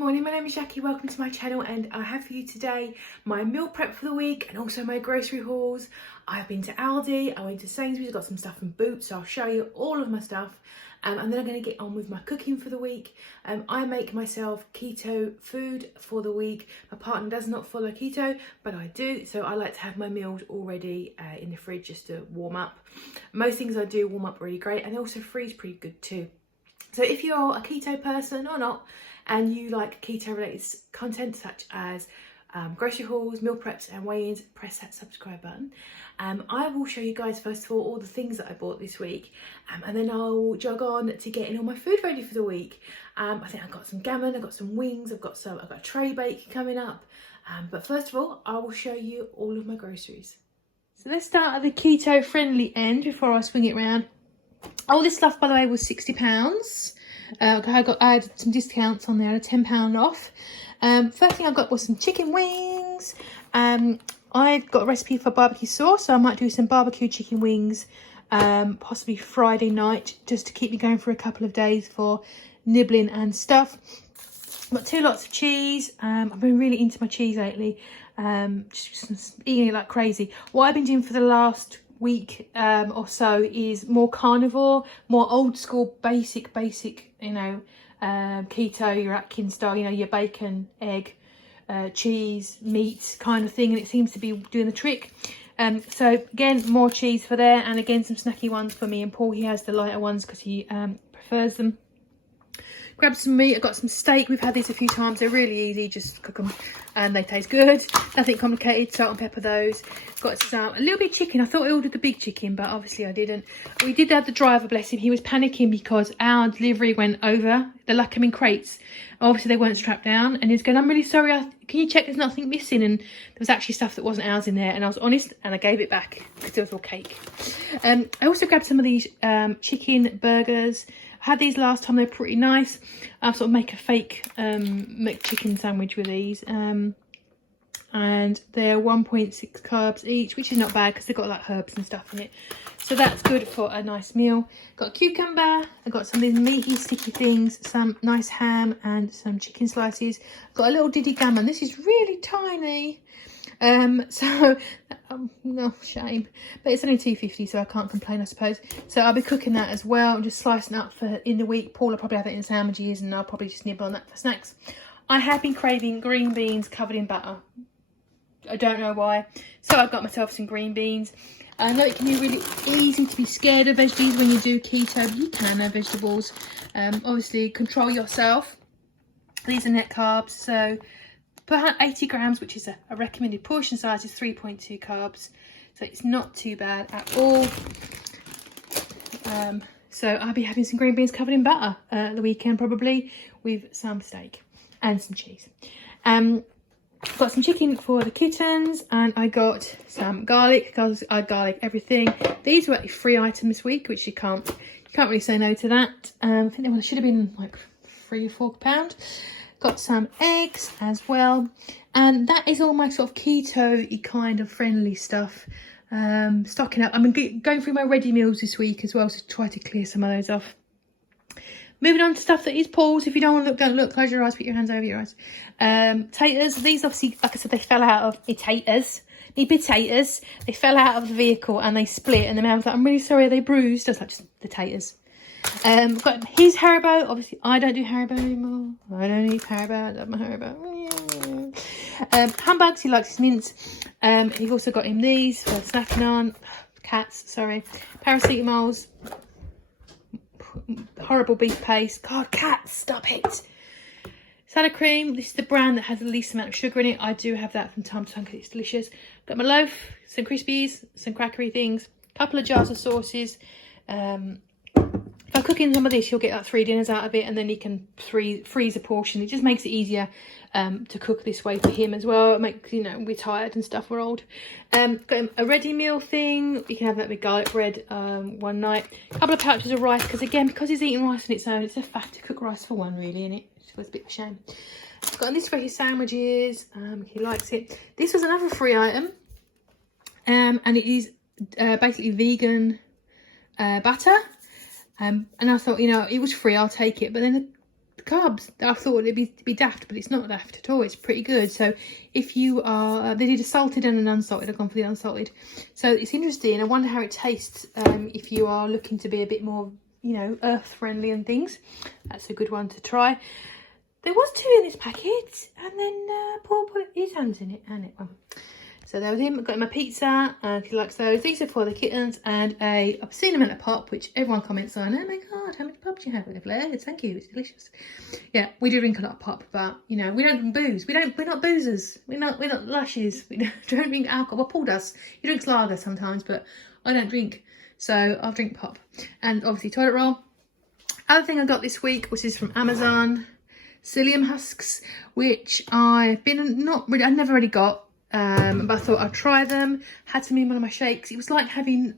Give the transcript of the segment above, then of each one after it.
morning, my name is Jackie, welcome to my channel, and I have for you today my meal prep for the week and also my grocery hauls. I've been to Aldi, I went to Sainsbury's, I got some stuff from Boots, so I'll show you all of my stuff, and then I'm going to get on with my cooking for the week. I make myself keto food for the week. My partner does not follow keto, but I do, so I like to have my meals already in the fridge just to warm up. Most things I do warm up really great, and they also freeze pretty good too. So if you're a keto person or not, and you like keto related content such as grocery hauls, meal preps and weigh-ins, press that subscribe button. I will show you guys first of all the things that I bought this week, and then I'll jog on to getting all my food ready for the week. I think I've got some gammon, I've got some wings, I've got a tray bake coming up. But first of all, I will show you all of my groceries. So let's start at the keto friendly end before I swing it round. All this stuff, by the way, was £60. I had some discounts on there, I had £10 off. First thing I got was some chicken wings. I've got a recipe for barbecue sauce, so I might do some barbecue chicken wings, possibly Friday night, just to keep me going for a couple of days for nibbling and stuff. I've got 2 lots of cheese. I've been really into my cheese lately, just eating it like crazy. What I've been doing for the last week or so is more carnivore, more old school, basic, you know, keto, your Atkins style, you know, your bacon, egg, cheese, meat kind of thing, and it seems to be doing the trick. So again, more cheese for there, and again some snacky ones for me and Paul. He has the lighter ones because he prefers them. Grabbed some meat, I got some steak. We've had these a few times, they're really easy, just cook them and they taste good, nothing complicated. Salt and pepper those. Got a little bit of chicken. I thought I ordered the big chicken, but obviously I didn't. We did have the driver, bless him, he was panicking because our delivery went over. They like them in crates, obviously they weren't strapped down, and he was going, I'm really sorry, can you check there's nothing missing? And there was actually stuff that wasn't ours in there, and I was honest and I gave it back because it was all cake. I also grabbed some of these chicken burgers. I had these last time, they're pretty nice. I'll sort of make a fake McChicken sandwich with these. And they're 1.6 carbs each, which is not bad because they've got like herbs and stuff in it. So that's good for a nice meal. Got a cucumber, I got some of these meaty sticky things, some nice ham and some chicken slices. Got a little diddy gammon. This is really tiny. No shame, but it's only £2.50, so I can't complain, I suppose. So I'll be cooking that as well and just slicing up for in the week. Paul will probably have it in sandwiches, and I'll probably just nibble on that for snacks. I have been craving green beans covered in butter. I don't know why, so I've got myself some green beans. I know it can be really easy to be scared of veggies when you do keto, but you can have vegetables. Obviously control yourself. These are net carbs, so per 80 grams, which is a recommended portion size, is 3.2 carbs, so it's not too bad at all. So I'll be having some green beans covered in butter at the weekend, probably with some steak and some cheese. Got some chicken for the kittens, and I got some garlic because I garlic everything. These were a free item this week, which you can't really say no to that. I think they should have been like £3 or £4. Got some eggs as well, and that is all my sort of keto-y kind of friendly stuff. Stocking up. I'm going through my ready meals this week as well, to try to clear some of those off. Moving on to stuff that is Paul's. If you don't want to look, don't look. Close your eyes, put your hands over your eyes. Potatoes. These obviously, like I said, they fell out of potatoes. The potatoes. They fell out of the vehicle and they split, and the man was like, I'm really sorry, are they bruised? I was like, just potatoes. Got his Haribo. Obviously I don't do Haribo anymore. I don't eat Haribo. I love my Haribo. Humbugs, he likes his mints. He also got him these for snacking on. Cats, sorry. Paracetamols. Horrible beef paste. God, cats, stop it. Salad cream. This is the brand that has the least amount of sugar in it. I do have that from time to time because it's delicious. Got my loaf, some Crispies, some crackery things, a couple of jars of sauces. If I cook in some of this, you'll get like 3 dinners out of it, and then you can freeze a portion. It just makes it easier to cook this way for him as well. It makes, you know, we're tired and stuff, we're old. Got him a ready meal thing. You can have that with garlic bread one night. A couple of pouches of rice, because he's eating rice on its own, it's a faff to cook rice for one, really, isn't it? It was a bit of a shame. I've got this for his sandwiches. He likes it. This was another free item, and it is basically vegan butter. And I thought, you know, it was free, I'll take it. But then the carbs. I thought it'd be daft, but it's not daft at all. It's pretty good. So if you are, they did a salted and an unsalted. I've gone for the unsalted. So it's interesting. I wonder how it tastes if you are looking to be a bit more, you know, earth friendly and things. That's a good one to try. There was 2 in this packet, and then Paul put his hands in it, and it. So there was him. I got him a pizza, he likes those. These are for the kittens, and a obscene amount of pop, which everyone comments on. Oh my god, how much pop do you have with it, Blair? Thank you, it's delicious. Yeah, we do drink a lot of pop, but you know, we don't drink booze. We're not boozers. We're not lushes. We don't drink alcohol. Well, Paul does. He drinks lager sometimes, but I don't drink. So I'll drink pop. And obviously toilet roll. Other thing I got this week, which is from Amazon, psyllium husks, which I've never really got. But I thought I'd try them. Had some in one of my shakes. It was like having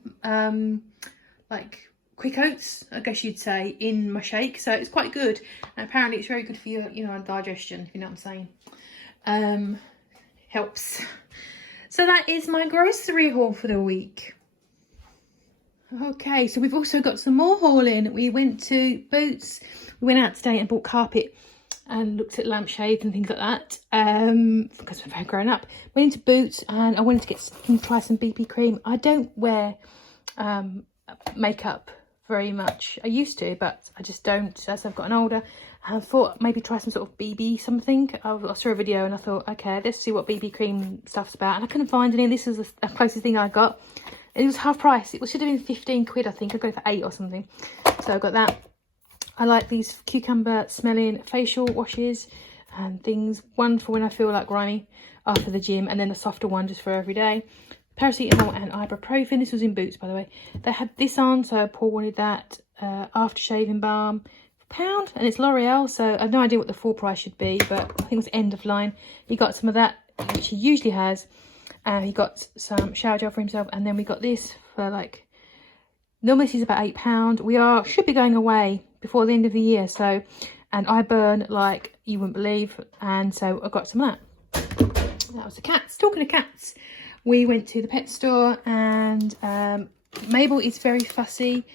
like quick oats, I guess you'd say, in my shake. So it's quite good. And apparently it's very good for your, you know, digestion, if you know what I'm saying. Helps. So that is my grocery haul for the week. Okay, so we've also got some more hauling. We went to Boots. We went out today and bought carpet and looked at lampshades and things like that, because we're very grown up. Went into Boots and I wanted to try some BB cream. I don't wear makeup very much. I used to, but I just don't as I've gotten older. And I thought maybe try some sort of BB something. I saw a video and I thought, okay, let's see what BB cream stuff's about. And I couldn't find any. This is the closest thing I got. It was half price. It should have been 15 quid, I think. I got it for 8 or something. So I got that. I like these cucumber smelling facial washes and things. One for when I feel like grimy after the gym, and then a softer one just for every day. Paracetamol and ibuprofen. This was in Boots, by the way. They had this on, so Paul wanted that. After shaving balm, £1, and it's L'Oreal, so I have no idea what the full price should be, but I think it was end of line. He got some of that, which he usually has. He got some shower gel for himself, and then we got this for like, normally this is about £8. We should be going away before the end of the year, so, and I burn like you wouldn't believe, and so I got some of that. That was the cats. Talking of cats, we went to the pet store, and Mabel is very fussy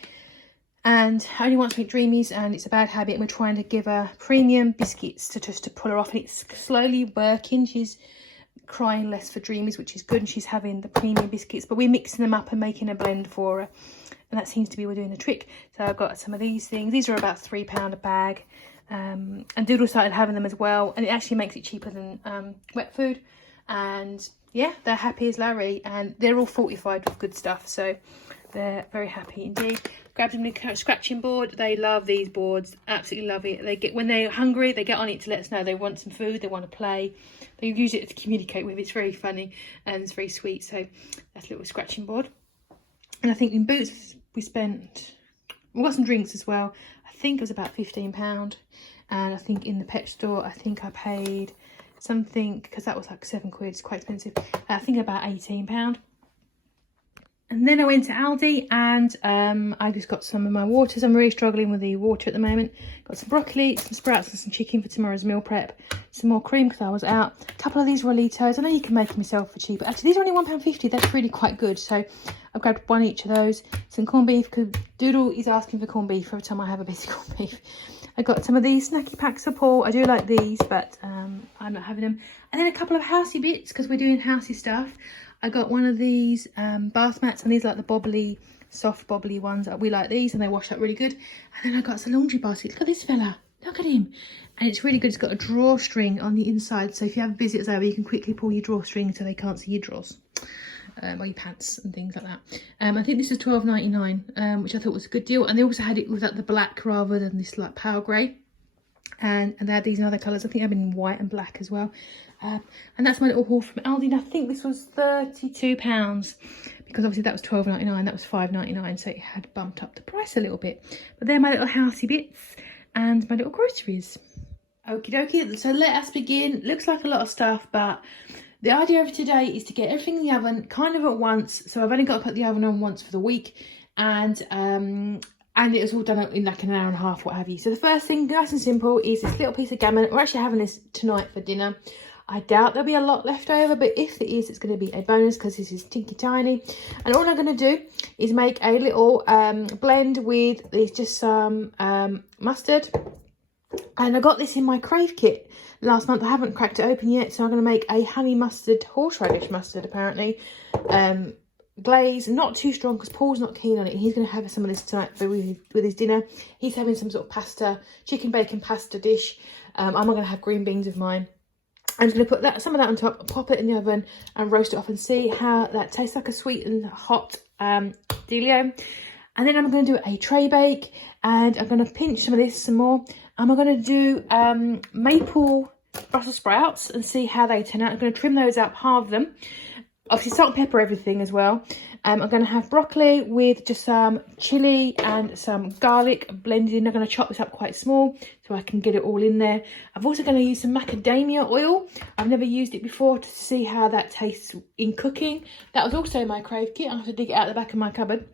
and only wants to eat Dreamies, and it's a bad habit, and we're trying to give her premium biscuits to pull her off, and it's slowly working. She's crying less for Dreamies, which is good, and she's having the premium biscuits, but we're mixing them up and making a blend for her, and that seems to be we're doing the trick. So I've got some of these things. These are about £3 a bag, and Doodle started having them as well, and it actually makes it cheaper than wet food. And yeah, they're happy as Larry, and they're all fortified with good stuff, so they're very happy indeed. Grabbed them a scratching board. They love these boards, absolutely love it. They get, when they're hungry, they get on it to let us know they want some food, they want to play. They use it to communicate with. It's very funny and it's very sweet. So that's a little scratching board. And I think in Boots we got some drinks as well. I think it was about £15. And I think in the pet store, I think I paid something, because that was like 7 quid. It's quite expensive. I think about £18. And then I went to Aldi, and I just got some of my waters. I'm really struggling with the water at the moment. Got some broccoli, some sprouts and some chicken for tomorrow's meal prep. Some more cream because I was out. A couple of these Rollitos. I know you can make them yourself for cheaper. Actually, these are only £1.50. That's really quite good. So I've grabbed one each of those. Some corned beef, because Doodle is asking for corned beef every time I have a bit of corned beef. I got some of these snacky packs for Paul. I do like these, but I'm not having them. And then a couple of housey bits, because we're doing housey stuff. I got one of these bath mats, and these are like the bobbly, soft bobbly ones. We like these, and they wash up really good. And then I got some laundry basket. Look at this fella. Look at him. And it's really good. It's got a drawstring on the inside, so if you have visitors over, you can quickly pull your drawstring so they can't see your drawers. Or your pants and things like that. I think this is £12.99, which I thought was a good deal. And they also had it with like the black rather than this like pale grey. And they had these in other colours. I think I have in white and black as well. And that's my little haul from Aldi. And I think this was £32, because obviously that was £12.99. That was £5.99, so it had bumped up the price a little bit. But they're my little housey bits and my little groceries. Okie dokie. So let us begin. Looks like a lot of stuff, but the idea of today is to get everything in the oven kind of at once. So I've only got to put the oven on once for the week, and it was all done in like an hour and a half, what have you. So the first thing, nice and simple, is this little piece of gammon. We're actually having this tonight for dinner. I doubt there'll be a lot left over, but if there is, it's going to be a bonus because this is tinky tiny. And all I'm going to do is make a little blend with just some mustard, And I got this in my Crave kit last month. I haven't cracked it open yet, so I'm going to make a honey mustard, horseradish mustard apparently, glaze. Not too strong because Paul's not keen on it. He's going to have some of this tonight with his dinner. He's having some sort of pasta, chicken bacon pasta dish. I'm not going to have green beans of mine. I'm just going to put some of that on top, pop it in the oven and roast it off and see how that tastes, like a sweet and hot dealio. And then I'm going to do a tray bake, and I'm going to pinch some of this some more. And I'm going to do maple Brussels sprouts and see how they turn out. I'm going to trim those up, halve them. Obviously salt and pepper everything as well. I'm going to have broccoli with just some chilli and some garlic blended in. I'm going to chop this up quite small so I can get it all in there. I'm also going to use some macadamia oil. I've never used it before, to see how that tastes in cooking. That was also in my Crave kit. I'll have to dig it out the back of my cupboard.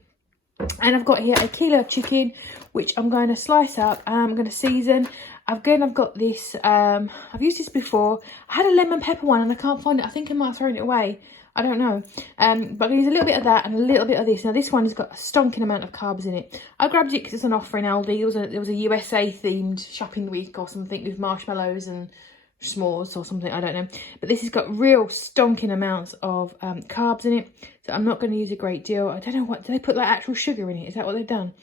And I've got here a kilo of chicken, which I'm going to slice up and I'm going to season. Again, I've got this, I've used this before. I had a lemon pepper one and I can't find it. I think I might have thrown it away. I don't know. But I'm going to use a little bit of that and a little bit of this. Now, this one has got a stonking amount of carbs in it. I grabbed it because it's an offer in Aldi. There was a USA themed shopping week or something with marshmallows and s'mores or something, I don't know. But this has got real stonking amounts of carbs in it. So I'm not going to use a great deal. I don't know what, do they put like actual sugar in it? Is that what they've done?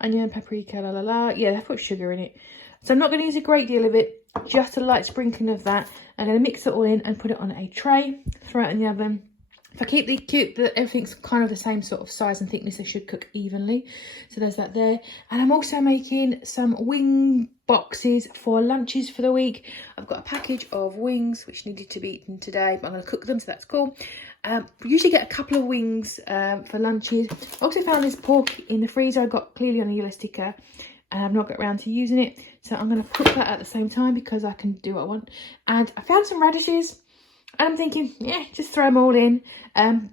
Onion, paprika, la la la. Yeah, they've put sugar in it. So I'm not going to use a great deal of it. Just a light sprinkling of that. I'm going to mix it all in and put it on a tray. Throw it in the oven. If I keep everything's kind of the same sort of size and thickness, they should cook evenly. So there's that there. And I'm also making some wing boxes for lunches for the week. I've got a package of wings which needed to be eaten today, but I'm going to cook them, so that's cool. Usually get a couple of wings for lunches. I also found this pork in the freezer. I got clearly on a yellow sticker, and I've not got around to using it. So I'm going to cook that at the same time because I can do what I want. And I found some radishes. And I'm thinking, yeah, just throw them all in.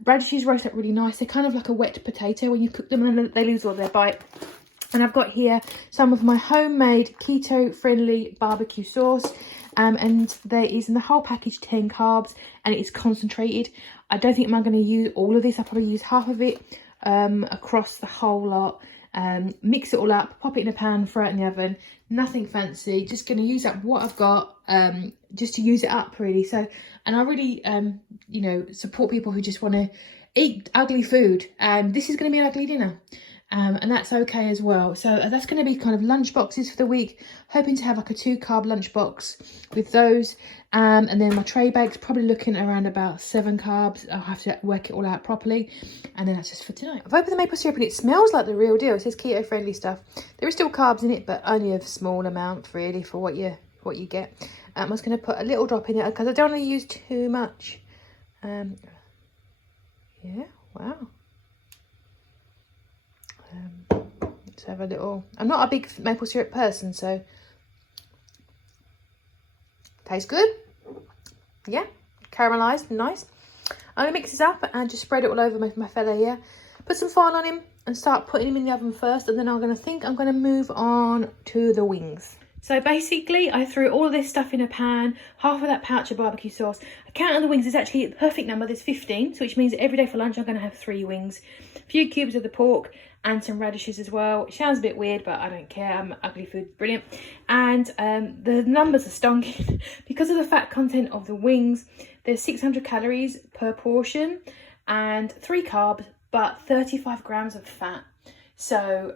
Radishes roast up really nice. They're kind of like a wet potato when you cook them, and then they lose all their bite. And I've got here some of my homemade keto-friendly barbecue sauce. And there is in the whole package 10 carbs, and it is concentrated. I don't think I'm going to use all of this. I'll probably use half of it across the whole lot. Mix it all up, pop it in a pan, throw it in the oven. Nothing fancy, just going to use up what I've got, just to use it up really. So, and I really you know, support people who just want to eat ugly food, and this is going to be an ugly dinner, and that's okay as well. So that's going to be kind of lunch boxes for the week, hoping to have like a 2-carb lunch box with those. And then my tray bakes, probably looking around about 7 carbs. I'll have to work it all out properly. And then that's just for tonight. I've opened the maple syrup and it smells like the real deal. It says keto friendly stuff. There is still carbs in it, but only a small amount really for what you get. I'm just going to put a little drop in it because I don't want to use too much. Yeah, wow. Let's have a little. I'm not a big maple syrup person, so tastes good. Yeah, caramelised, nice. I'm gonna mix this up and just spread it all over my fella here. Put some foil on him and start putting him in the oven first, and then I'm gonna move on to the wings. So basically, I threw all of this stuff in a pan, half of that pouch of barbecue sauce. I counted the wings, it's actually a perfect number, there's 15, so which means that every day for lunch I'm gonna have 3 wings, a few cubes of the pork, and some radishes as well. It sounds a bit weird, but I don't care. Ugly food's brilliant. And the numbers are stonking. Because of the fat content of the wings, there's 600 calories per portion and 3 carbs, but 35 grams of fat. So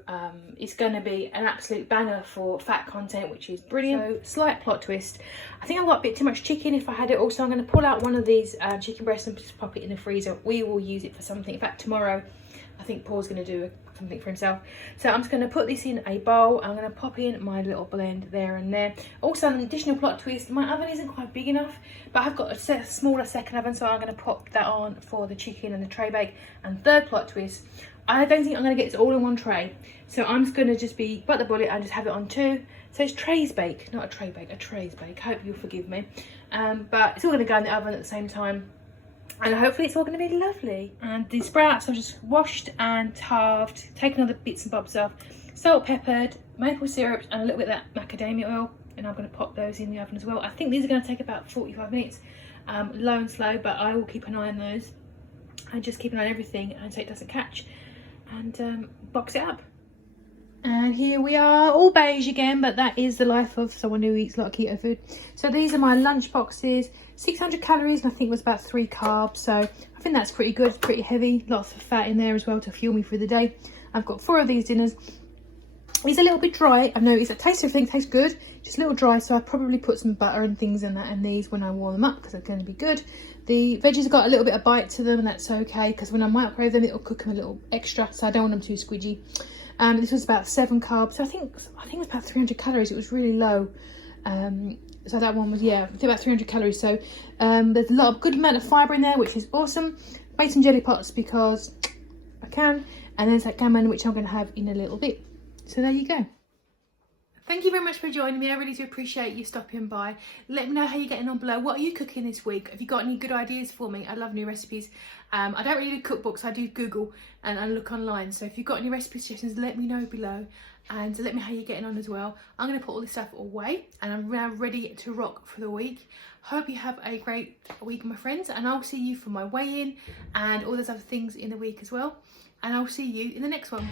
it's going to be an absolute banger for fat content, which is brilliant. So, slight plot twist. I think I've got a bit too much chicken if I had it all. So I'm going to pull out one of these chicken breasts and just pop it in the freezer. We will use it for something. In fact, tomorrow, I think Paul's going to do something for himself. So I'm just going to put this in a bowl. I'm going to pop in my little blend there and there. Also, an additional plot twist. My oven isn't quite big enough, but I've got a smaller second oven, so I'm going to pop that on for the chicken and the tray bake. And third plot twist, I don't think I'm going to get this all in one tray. So I'm just going to bite the bullet and just have it on 2. So it's trays bake, not a tray bake, a trays bake. Hope you'll forgive me. But it's all going to go in the oven at the same time. And hopefully it's all going to be lovely. And the sprouts I've just washed and halved, taken all the bits and bobs off, salt, peppered, maple syrup, and a little bit of that macadamia oil. And I'm going to pop those in the oven as well. I think these are going to take about 45 minutes, low and slow, but I will keep an eye on those and just keep an eye on everything and so it doesn't catch. And box it up. And here we are, all beige again, but that is the life of someone who eats a lot of keto food. So these are my lunch boxes, 600 calories, and I think it was about 3 carbs. So I think that's pretty good, pretty heavy, lots of fat in there as well to fuel me through the day. I've got 4 of these dinners. It's a little bit dry. I've noticed the taste of everything tastes good, just a little dry. So I probably put some butter and things in that and these when I warm them up because they're going to be good. The veggies have got a little bit of bite to them, and that's okay because when I microwave them, it'll cook them a little extra. So I don't want them too squidgy. This was about 7 carbs. So I think it was about 300 calories. It was really low. So that one was, yeah, about 300 calories. So there's a lot of good amount of fibre in there, which is awesome. Made some jelly pots because I can. And there's that gammon, which I'm going to have in a little bit. So there you go. Thank you very much for joining me. I really do appreciate you stopping by. Let me know how you're getting on below. What are you cooking this week? Have you got any good ideas for me? I love new recipes. I don't really do cookbooks. I do Google and I look online. So if you've got any recipe suggestions, let me know below. And let me know how you're getting on as well. I'm going to put all this stuff away and I'm now ready to rock for the week. Hope you have a great week, my friends. And I'll see you for my weigh-in and all those other things in the week as well. And I'll see you in the next one.